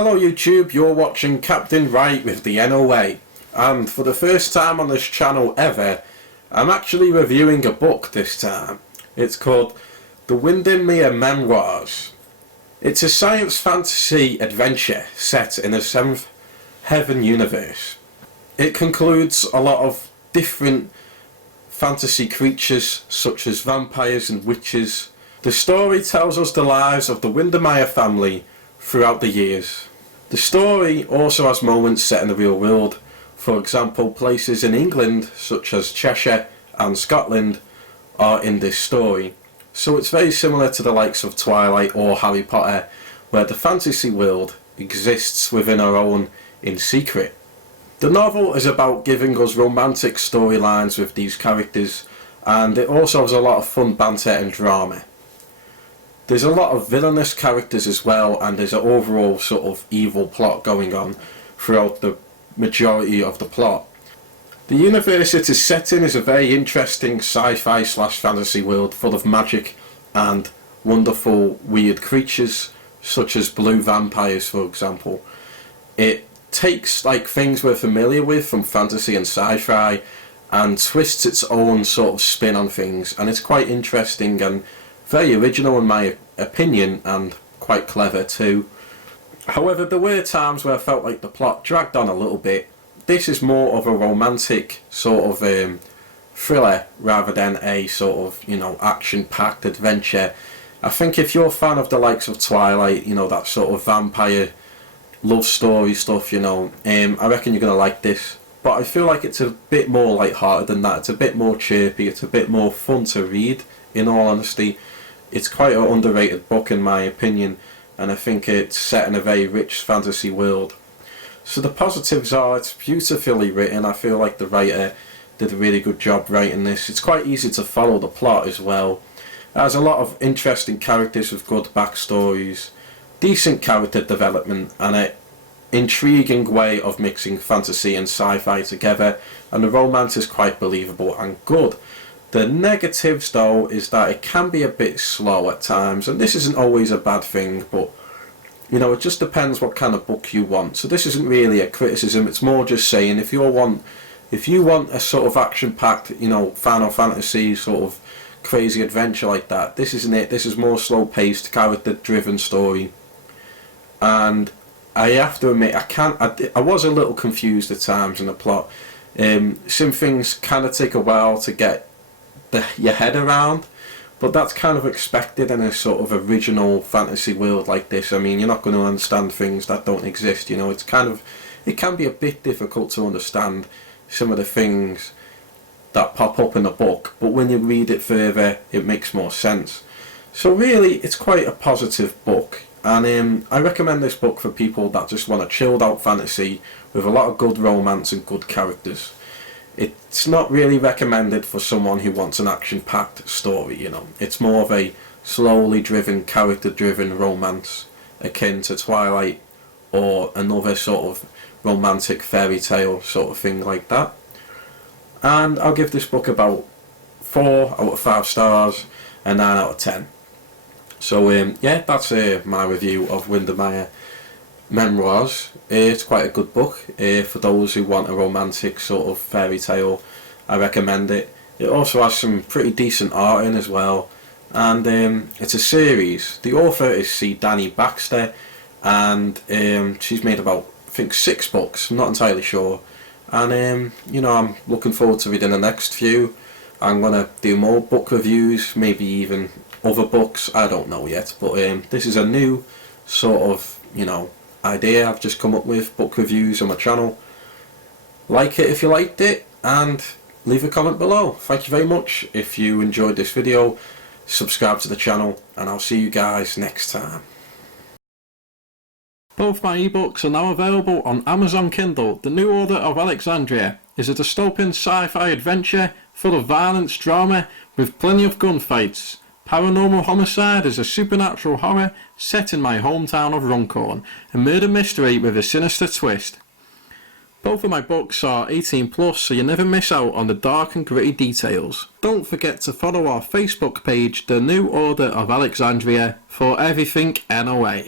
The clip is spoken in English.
Hello YouTube, you're watching Captain Right with the NOA, and for the first time on this channel ever, I'm actually reviewing a book this time. It's called The Windermere Memoirs. It's a science fantasy adventure set in a seventh heaven universe. It concludes a lot of different fantasy creatures such as vampires and witches. The story tells us the lives of the Windermere family throughout the years. The story also has moments set in the real world. For example, places in England such as Cheshire and Scotland are in this story. So it's very similar to the likes of Twilight or Harry Potter, where the fantasy world exists within our own in secret. The novel is about giving us romantic storylines with these characters, and it also has a lot of fun banter and drama. There's a lot of villainous characters as well, and there's an overall sort of evil plot going on throughout the majority of the plot. The universe it is set in is a very interesting sci-fi slash fantasy world full of magic and wonderful weird creatures such as blue vampires, for example. It takes like things we're familiar with from fantasy and sci-fi and twists its own sort of spin on things, and it's quite interesting and very original in my opinion, and quite clever too. However, there were times where I felt like the plot dragged on a little bit. This is more of a romantic sort of thriller rather than a sort of, action-packed adventure. I think if you're a fan of the likes of Twilight, that sort of vampire love story stuff, I reckon you're going to like this. But I feel like it's a bit more light-hearted than that. It's a bit more chirpy, it's a bit more fun to read, in all honesty. It's quite an underrated book in my opinion, and I think it's set in a very rich fantasy world. So the positives are it's beautifully written. I feel like the writer did a really good job writing this. It's quite easy to follow the plot as well. It has a lot of interesting characters with good backstories, decent character development, and an intriguing way of mixing fantasy and sci-fi together, and the romance is quite believable and good. The negatives though is that it can be a bit slow at times, and this isn't always a bad thing, but it just depends what kind of book you want. So this isn't really a criticism, it's more just saying if you want a sort of action-packed, Final Fantasy sort of crazy adventure like that, this isn't it. This is more slow-paced, character-driven story. And I have to admit, I was a little confused at times in the plot. Some things kind of take a while to get your head around, but that's kind of expected in a sort of original fantasy world like this. I mean, you're not going to understand things that don't exist, it can be a bit difficult to understand some of the things that pop up in a book, but when you read it further it makes more sense. So really it's quite a positive book, and I recommend this book for people that just want a chilled out fantasy with a lot of good romance and good characters. It's not really recommended for someone who wants an action-packed story, It's more of a slowly driven, character-driven romance akin to Twilight or another sort of romantic fairy tale sort of thing like that. And I'll give this book about 4 out of 5 stars and 9 out of 10. So yeah, that's my review of Windermere Memoirs. It's quite a good book for those who want a romantic sort of fairy tale. I recommend it. It also has some pretty decent art in as well, and it's a series. The author is Danny Baxter, and she's made about I think 6 books. I'm not entirely sure, and I'm looking forward to reading the next few. I'm gonna do more book reviews, maybe even other books. I don't know yet, but this is a new sort of idea I've just come up with, book reviews on my channel. Like it if you liked it, and leave a comment below. Thank you very much if you enjoyed this video. Subscribe to the channel, and I'll see you guys next time. Both my ebooks are now available on Amazon Kindle. The New Order of Alexandria is a dystopian sci-fi adventure full of violence, drama, with plenty of gunfights. Paranormal Homicide is a supernatural horror set in my hometown of Runcorn, a murder mystery with a sinister twist. Both of my books are 18+, so you never miss out on the dark and gritty details. Don't forget to follow our Facebook page, The New Order of Alexandria, for everything NOA.